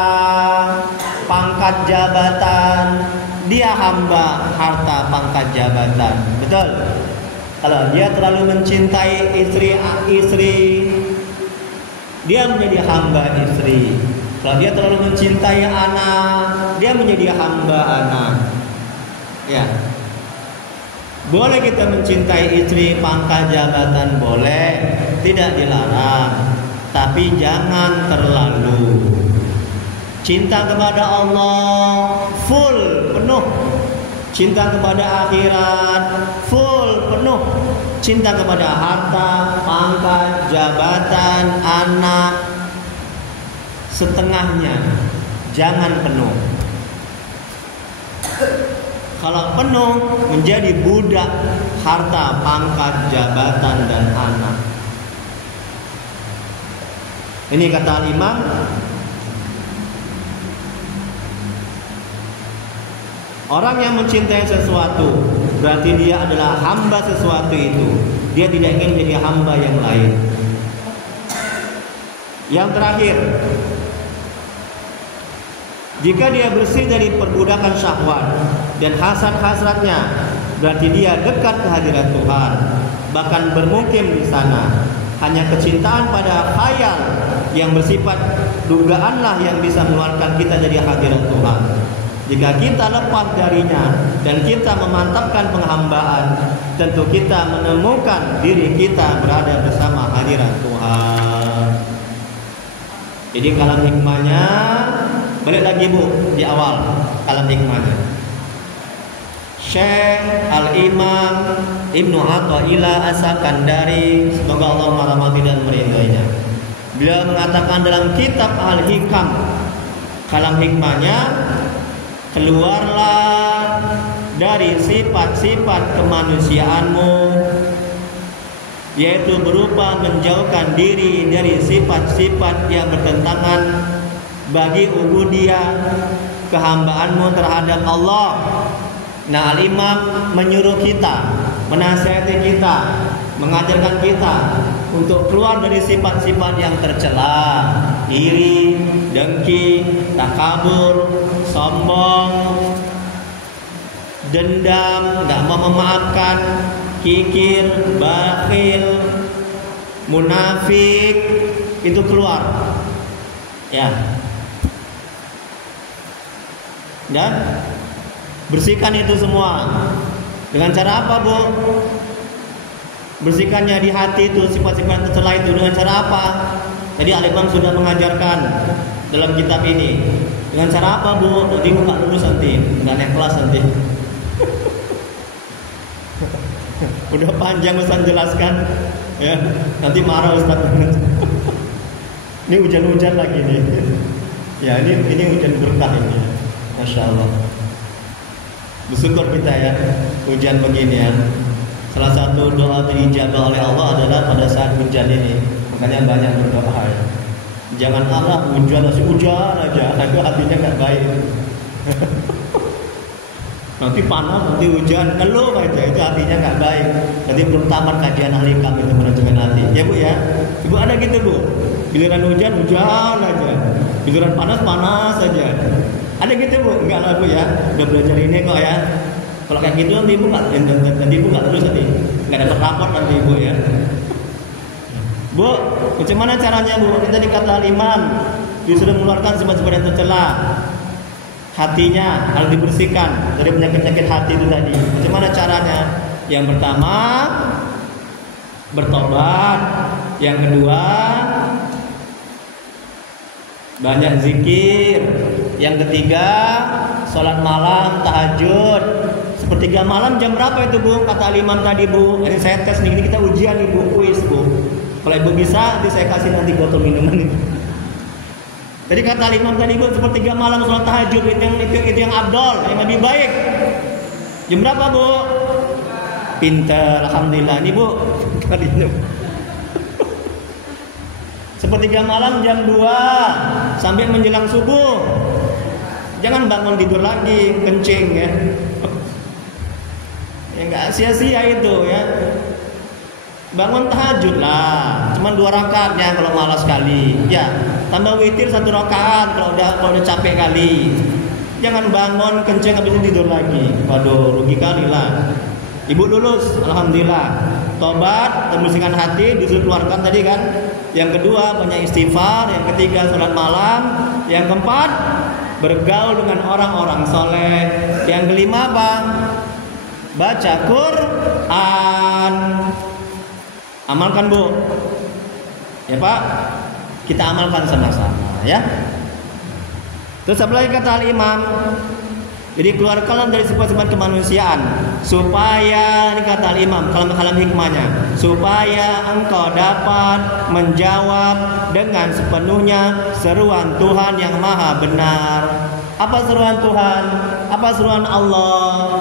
pangkat jabatan, dia hamba harta pangkat jabatan. Betul? Kalau dia terlalu mencintai istri, dia menjadi hamba istri. Kalau dia terlalu mencintai anak, dia menjadi hamba anak. Ya. Boleh kita mencintai istri, pangkat jabatan boleh, tidak dilarang. Tapi jangan terlalu. Cinta kepada Allah full, penuh. Cinta kepada akhirat full, penuh. Cinta kepada harta, pangkat, jabatan, anak setengahnya. Jangan penuh. Kalau penuh menjadi budak harta, pangkat, jabatan dan anak. Ini kata Imam, orang yang mencintai sesuatu berarti dia adalah hamba sesuatu itu. Dia tidak ingin menjadi hamba yang lain. Yang terakhir, jika dia bersih dari perbudakan syahwat dan hasrat-hasratnya, berarti dia dekat ke hadirat Tuhan, bahkan bermukim di sana. Hanya kecintaan pada khayal yang bersifat dugaanlah yang bisa mengeluarkan kita dari hadirat Tuhan. Jika kita lepas darinya dan kita memantapkan penghambaan, tentu kita menemukan diri kita berada bersama hadirat Tuhan. Jadi kalam hikmahnya, balik lagi Bu di awal kalam hikmahnya. Syekh Al-Imam Ibnu Athaillah As-Sakandari, semoga Allah merahmati dan meridainya. Beliau mengatakan dalam kitab Al-Hikam, kalam hikmahnya, keluarlah dari sifat-sifat kemanusiaanmu, yaitu berupa menjauhkan diri dari sifat-sifat yang bertentangan bagi ubudiyah, kehambaanmu terhadap Allah. Nah, Al-Imam menyuruh kita, menasihati kita, mengajarkan kita untuk keluar dari sifat-sifat yang tercela, iri, dengki, takabur, sombong, dendam, tidak mau memaafkan, kikir, bakhil, munafik, itu keluar. Ya. Dan bersihkan itu semua. Dengan cara apa, Bu? Bersihkannya di hati itu, sifat-sifat tercela itu dengan cara apa? Tadi Al-Imam sudah mengajarkan dalam kitab ini. Dengan cara apa, Bu? Nanti buka lulus nanti, nggak naik kelas nanti. Udah panjang Ustaz jelaskan, ya. Nanti marah Ustaz. Ini hujan-hujan lagi nih. Ya, ini hujan berkah ini. Masya Allah. Bersyukur kita ya, hujan begini ya. Salah satu doa dijabah oleh Allah adalah pada saat hujan ini. Makanya banyak berdoa ya. Jangan Allah hujan aja, itu hatinya nggak baik. Nanti panas, nanti hujan, keluh aja, itu hatinya nggak baik. Nanti belum tamat kajian Al-Hikam itu manajemen hati. Ya Bu ya, Ibu ada gitu Bu. Giliran hujan aja, giliran panas aja. Ada gitu Bu, enggak lah Bu ya. Udah belajar ini kok ya. Kalau kayak gitu nanti Ibu nggak terus nanti nggak dapat rapor nanti Ibu ya. Bu, bagaimana caranya Bu? Kita dikata Al-Imam disuruh mengeluarkan sifat-sifat yang tercela. Hatinya harus dibersihkan dari penyakit-penyakit hati itu tadi. Bagaimana caranya? Yang pertama, bertobat. Yang kedua, banyak zikir. Yang ketiga, sholat malam, tahajud. Sepertiga malam jam berapa itu Bu? Kata Al-Imam tadi Bu. Ini saya tes nih, ini kita ujian nih Bu, kuis Bu. Kalau Ibu bisa, nanti saya kasih nanti botol minuman ini. Jadi kata Al-Imam tadi Bu, sepertiga malam sholat tahajud itu yang abdol, yang lebih baik. Jam berapa Bu? Pinter, alhamdulillah. Ini Bu, kali ini. Sepertiga malam jam 2 sampai menjelang subuh. Jangan bangun tidur lagi, kencing ya. Ya nggak sia-sia itu ya. Bangun tahajud lah, cuma 2 rakaatnya kalau malas sekali. Ya, tambah witir 1 rakaat kalau udah capek kali. Jangan bangun kenceng habis itu tidur lagi. Waduh, rugi kali lah. Ibu lulus, alhamdulillah. Tobat, membersihkan hati, disuruh keluarkan tadi kan. Yang kedua, banyak istighfar. Yang ketiga, sholat malam. Yang keempat, bergaul dengan orang-orang soleh. Yang kelima apa? Baca Quran. Amalkan Bu. Ya Pak, kita amalkan sama-sama ya. Terus apa lagi kata Al-Imam? Jadi keluarkanlah dari sifat-sifat kemanusiaan supaya, ini kata Al-Imam kalam hikmahnya, supaya engkau dapat menjawab dengan sepenuhnya seruan Tuhan yang maha benar. Apa seruan Tuhan? Apa seruan Allah?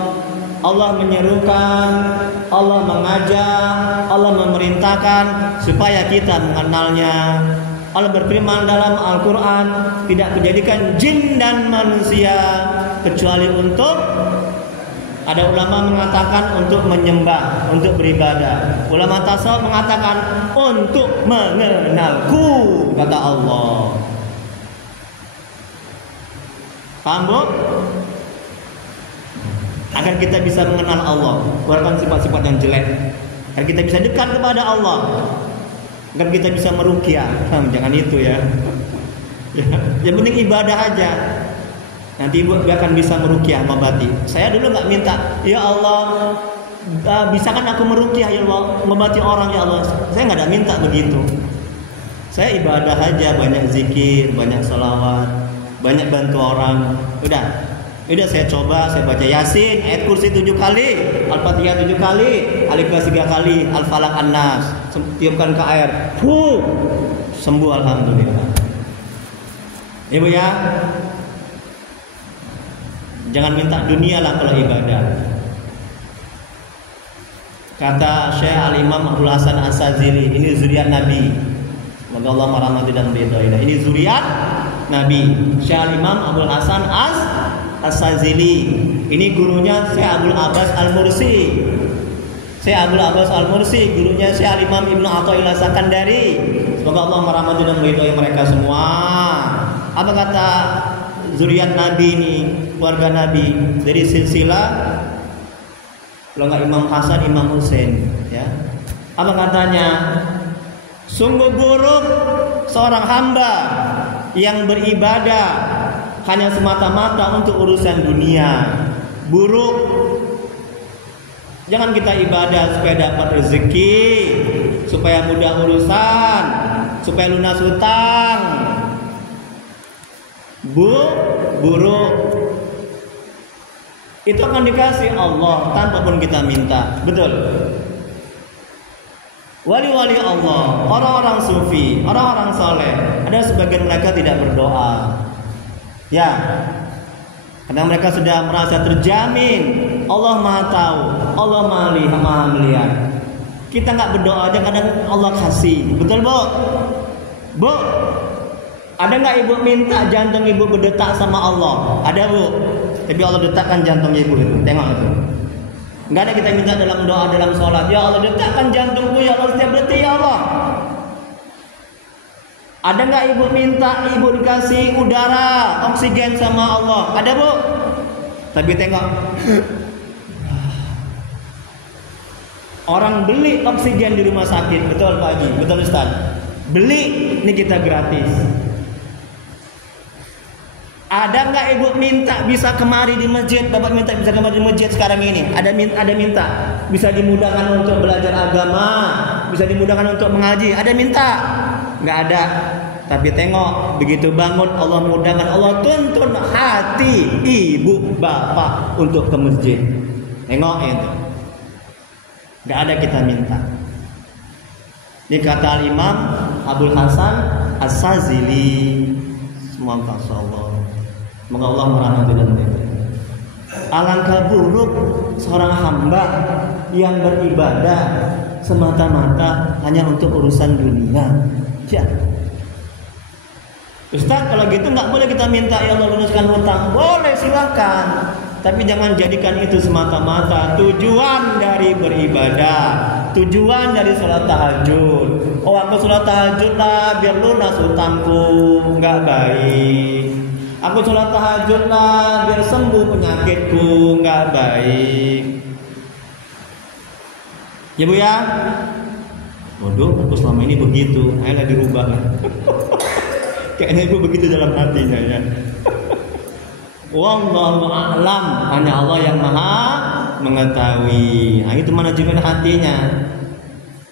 Allah menyerukan, Allah mengajak, Allah memerintahkan supaya kita mengenalnya. Allah berfirman dalam Al-Quran, tidak menjadikan jin dan manusia kecuali untuk, ada ulama mengatakan untuk menyembah, untuk beribadah. Ulama tasawuf mengatakan untuk mengenalku, kata Allah. Paham Bu? Agar kita bisa mengenal Allah, keluarkan sifat-sifat yang jelek, agar kita bisa dekat kepada Allah, agar kita bisa meruqyah. Jangan itu ya. Yang penting ibadah aja. Nanti ibu akan bisa meruqyah, mengobati. Saya dulu nggak minta, ya Allah, bisa kan aku meruqyah ya Allah, mengobati orang ya Allah. Saya nggak ada minta begitu. Saya ibadah aja, banyak zikir, banyak sholawat, banyak bantu orang. Udah saya coba, saya baca Yasin, ayat kursi 7 kali, Al-Fatihah 7 kali, Al-Ikhlas 3 kali, Al-Falaq An-Nas, tiupkan ke air, sembuh alhamdulillah. Ibu ya, jangan minta dunia lah kalau ibadah. Kata Syekh Al-Imam Abdul Hasan As-Sazili, ini zuriat Nabi. Semoga Allah merahmati dan meridhai. Ini zuriat Nabi. Syekh Al-Imam Abdul Hasan As-Sazili. Ini gurunya Syekh Abdul Abbas Al-Mursi. Syekh Abdul Abbas Al-Mursi, gurunya Syekh Al-Imam Ibnu Athaillah Sakandari. Semoga Allah merahmati dan meridhai mereka semua. Apa kata zuriat Nabi ini, keluarga Nabi dari silsilah, kalau nggak Imam Hasan, Imam Husain, ya. Apa katanya? Sungguh buruk seorang hamba yang beribadah hanya semata-mata untuk urusan dunia. Buruk. Jangan kita ibadah supaya dapat rezeki, supaya mudah urusan, supaya lunas hutang. Buruk. Itu akan dikasih Allah tanpa pun kita minta. Betul. Wali-wali Allah, orang-orang sufi, orang-orang soleh, ada sebagian mereka tidak berdoa. Ya, karena mereka sudah merasa terjamin Allah maha tahu, Allah maha melihat. Kita nggak berdoa aja kadang Allah kasih. Betul Bu? Bu, ada nggak ibu minta jantung ibu berdetak sama Allah? Ada Bu. Tapi Allah detakkan jantung ibu itu. Tengok itu. Nggak ada kita minta dalam doa, dalam sholat. Ya Allah detakkan jantungku ya Allah setiap detik ya Allah. Ada nggak ibu minta ibu dikasih udara, oksigen sama Allah? Ada Bu? Tapi tengok, orang beli oksigen di rumah sakit, betul Pak Haji, betul Ustaz. Beli, ini kita gratis. Ada nggak ibu minta bisa kemari di masjid? Bapak minta bisa kemari di masjid sekarang ini. Ada minta bisa dimudahkan untuk belajar agama, bisa dimudahkan untuk mengaji. Ada minta? Nggak ada. Tapi tengok, begitu bangun Allah mudahkan, Allah tuntun hati ibu bapak untuk ke masjid. Tengok itu. Nggak ada kita minta. Ini kata Imam Abdul Hasan As-Sazili. Semoga Allah merahmati dan meridhai. Alangkah buruk seorang hamba yang beribadah semata-mata hanya untuk urusan dunia. Ya. Ustaz, kalau gitu nggak boleh kita minta ya Allah lunaskan hutang. Boleh, silakan. Tapi jangan jadikan itu semata-mata tujuan dari beribadah, tujuan dari sholat tahajud. Oh, aku sholat tahajud lah biar lunas hutangku. Nggak baik. Aku sholat tahajud lah biar sembuh penyakitku, nggak baik. Ya Bu ya. Waduh, aku selama ini begitu, ayolah dirubah lah. Kayaknya Ibu begitu dalam hatinya ya. Wallahu a'lam, hanya Allah yang maha mengetahui. Nah, itu manajemen hatinya.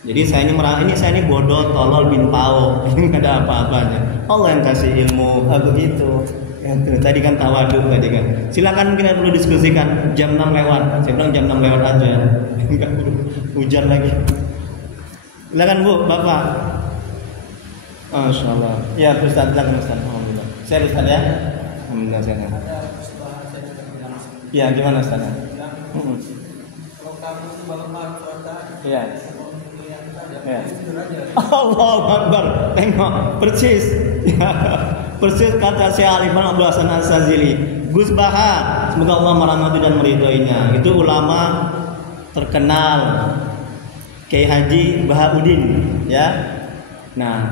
Jadi saya ini bodoh, tolol, bin pao, nggak ada apa-apanya. Allah yang kasih ilmu, begitu. Tadi kan tawaduk tadi kan. Silakan kita perlu diskusikan jam 6 lewat. Saya bilang jam 6 lewat aja. Enggak hujan lagi. Silakan Bu, Bapak. Masyaallah. Ya, Ustaz, silakan Ustaz. Alhamdulillah. Saya Ustaz ya. Alhamdulillah saya. Ya, gimana Ustaz? Kalau kamu itu bapak Iya. Ya. Allahu Akbar. Tengok, persis. Persis kata Syekh Ali bin Abdul Hasan As-Sazili. Gus Baha, semoga Allah merahmati dan meridhoinya. Itu ulama terkenal. Kiai Haji Bahaudin, ya. Nah,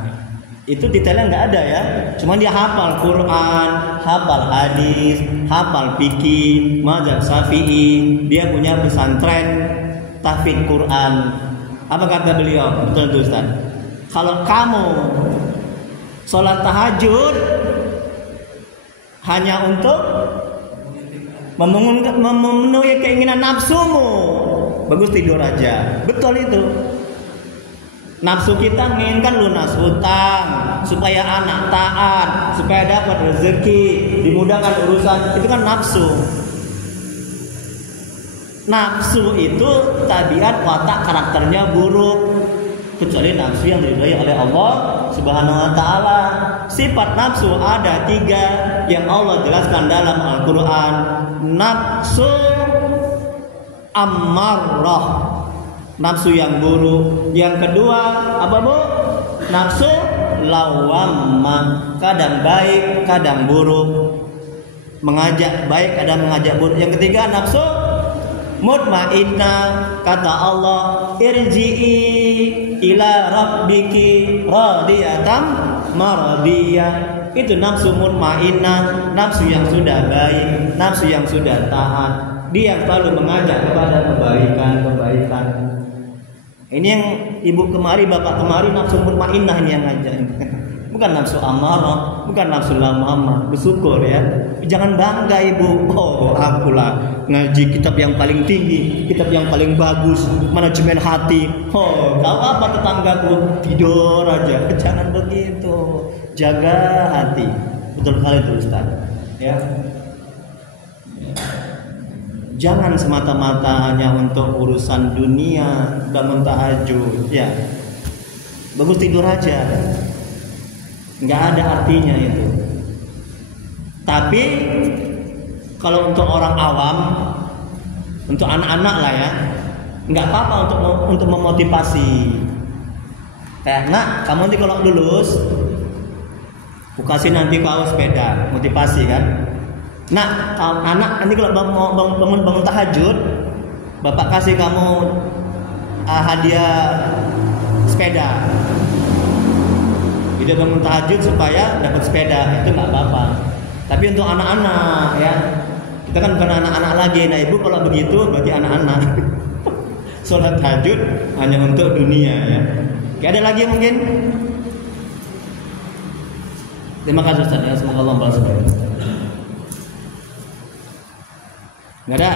itu detailnya nggak ada ya. Cuma dia hafal Quran, hafal hadis, hafal fikih, mazhab Syafi'i. Dia punya pesantren tahfidz Quran. Apa kata beliau? Betul tuh Ustaz. Kalau kamu sholat tahajud hanya untuk memenuhi keinginan nafsumu, bagus tidur aja. Betul itu. Nafsu kita menginginkan lunas hutang, supaya anak taat, supaya dapat rezeki, dimudahkan urusan. Itu kan nafsu. Nafsu itu tabiat watak karakternya buruk, kecuali nafsu yang diridhai oleh Allah Subhanahu wa taala. Sifat nafsu ada 3 yang Allah jelaskan dalam Al-Qur'an. Nafsu ammarah, nafsu yang buruk. Yang kedua apa Bu? Nafsu lawamah, kadang baik, kadang buruk. Mengajak baik, kadang mengajak buruk. Yang ketiga nafsu mutmainnah, kata Allah, irji'i ila rabbiki radiyatan maradiyah. Itu nafsu mutmainnah, nafsu yang sudah baik, nafsu yang sudah taat. Dia selalu mengajak kepada kebaikan. Ini yang ibu kemari, bapak kemari, nafsu mutmainnah ini yang ngajak. Bukan nafsu amarah, bukan nafsu lamamah. Bersyukur ya. Jangan bangga ibu. Oh, akulah ngaji kitab yang paling tinggi, kitab yang paling bagus, manajemen hati. Oh, kau apa tetanggaku? Tidur aja. Jangan begitu. Jaga hati. Betul sekali itu Ustaz. Ya. Jangan semata-mata hanya untuk urusan dunia, bangun tahajud, ya. Bagus tidur aja. Nggak ada artinya itu. Tapi kalau untuk orang awam, untuk anak-anak lah ya, nggak apa-apa untuk memotivasi. Kayak nak, kamu nanti kalau lulus, aku kasih nanti kau sepeda, motivasi kan. Nah, anak nanti kalau bangun tahajud, bapak kasih kamu hadiah sepeda. Dia bangun tahajud supaya dapat sepeda, itu nggak apa-apa. Tapi untuk anak-anak ya, kita kan bukan anak-anak lagi. Nah ibu kalau begitu berarti anak-anak. Sholat tahajud hanya untuk dunia ya. Oke, ada lagi mungkin? Terima kasih Ustaz ya, semoga Allah membalas. Nggak ada?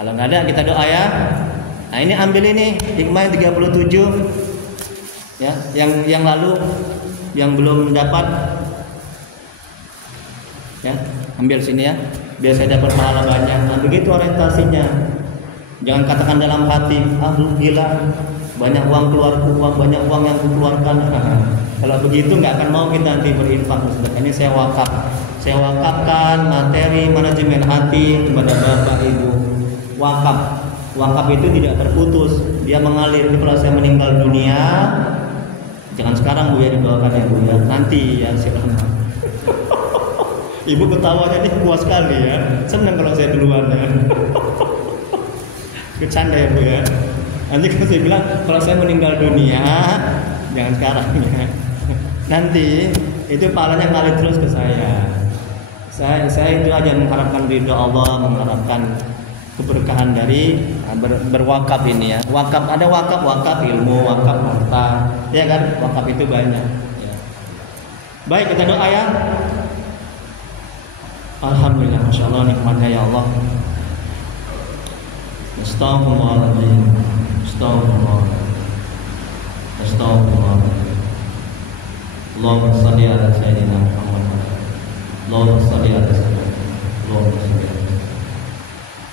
Kalau nggak ada kita doa ya. Nah ini ambil ini hikmah 37. Ya, yang lalu yang belum dapat ya, ambil sini ya, biar saya dapat pahala banyak. Nah, begitu orientasinya. Jangan katakan dalam hati, aduh gila, banyak uang banyak uang yang kukeluarkan. Kalau begitu nggak akan mau kita nanti berinfak. Ini saya wakafkan materi manajemen hati kepada Bapak Ibu. Wakaf itu tidak terputus, dia mengalir. Kalau saya meninggal dunia, jangan sekarang Bu ya, didoakan ya Bu ya. Nanti ya silakan. Ibu ketawanya nih puas sekali ya. Senang kalau saya duluan ya. Bercanda ya Bu ya. Nanti kalau saya bilang kalau saya meninggal dunia, jangan sekarang ya. Nanti itu pahalanya ngalir terus ke saya. Saya itu aja mengharapkan ridho Allah, mengharapkan keberkahan dari berwakaf ini ya. Wakaf ada wakaf ilmu, wakaf harta, ya kan? Wakaf itu banyak. Ya. Baik, kita doa ya. Alhamdulillah, masya Allah, nikmatnya ya Allah. Astaghfirullahaladzim, Astaghfirullahaladzim. Allahumma salli ala sayyidina Muhammad. Allahumma salli ala sayyidina Muhammad.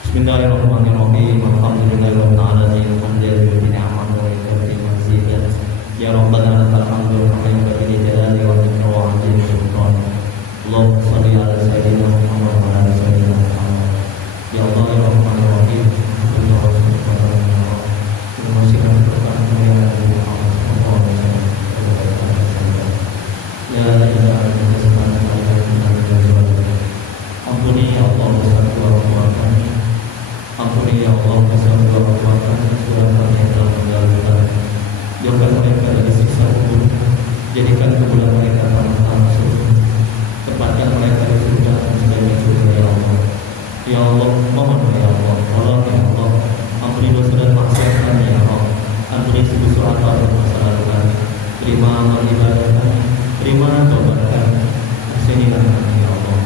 Bismillahirrahmanirrahim. Alhamdulillahirabbil alamin. Alhamdulillahi ni'mat wa yakfi mazidat. Ya Rabbana lakal hamdu kama yanbaghi li jalali wa ikram wa 'azimi sultan. Allahumma salli ala sayyidina Muhammad wa ala sayyidina Muhammad. Ya Allah ya Rahmanir-Rahim. Ampuni ya Allah dosa kedua-dua kami. Ampuni ya Allah dosa kedua-dua kami, segala kami yang telah mendahulukan. Jauhkan mereka dari siksa kubur. Jadikan kuburan mereka tanah surga. Tempatkan mereka di surga sebagai surga ya Allah. Ya Allah, mohon ya Allah, tolong ya Allah. Ampuni dosa dan maksiat kami ya Allah. Ampuni segala dosa dan kesalahan kami. Terima amal ibadah kami. Terima taubat kami. Hasinilah kami ya Allah.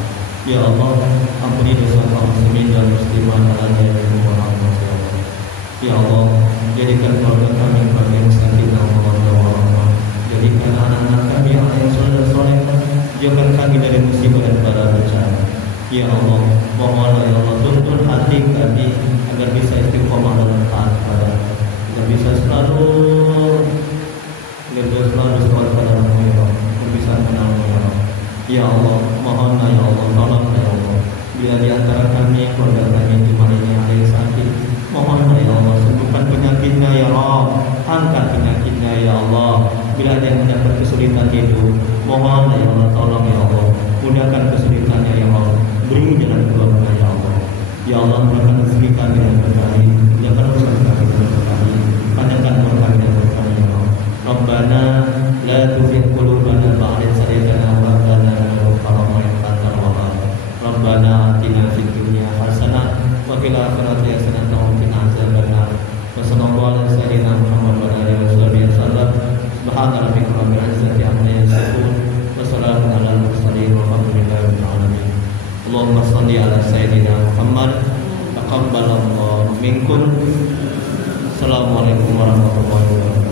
Ya Allah, ampuni dosa kaum muslimin dan muslimat alaihi wa sallam. Ya Allah, jadikan keluarga kami sebagai muslimin Allah. Jadikan anak-anak kami yang soleh dan solehah. Jauhkan kami dari musibah dan bala bencana. Ya Allah, mohon ya Allah, tuntun hati kami agar bisa istiqomah dalam taat kepada, agar bisa selalu sholat pada-Mu ya Allah, agar bisa mengenal-Mu ya Allah. Ya Allah, mohon ya Allah, tolong ya Allah. Bila di antara kami, keluarga kami di mana ini ada yang sakit, mohon ya Allah, sembuhkan penyakitnya ya Allah, angkat penyakitnya ya Allah. Bila ada yang mendapat kesulitan hidup, mohon ya Allah, tolong ya Allah, mudahkan kesulitannya ya Allah, beri jalan keluarnya ya Allah. Ya Allah, mudahkan rezeki kami dengan berkahi, mudahkan urusan kami dengan berkahi, panjangkan umur kami dengan berkahi ya Allah. Rabbana la tuzigh qulubana ba'da idh hadaytana wa hab lana min ladunka rahmatan innaka antal wahhab. Rabbana atina fid dunya hasanah wa fil akhirati hasanah wa qina adzabannar. Wa sallallahu ala sayyidina Muhammad wa alihi wasallam. Subhana rabbika rabbil izzati amma yasifun wa salamun alal mursalin walhamdulillahi rabbil alamin. Allahumma shalli ala sayyidina Muhammad. Taqabbalallahu minkum. Assalamualaikum warahmatullahi wabarakatuh.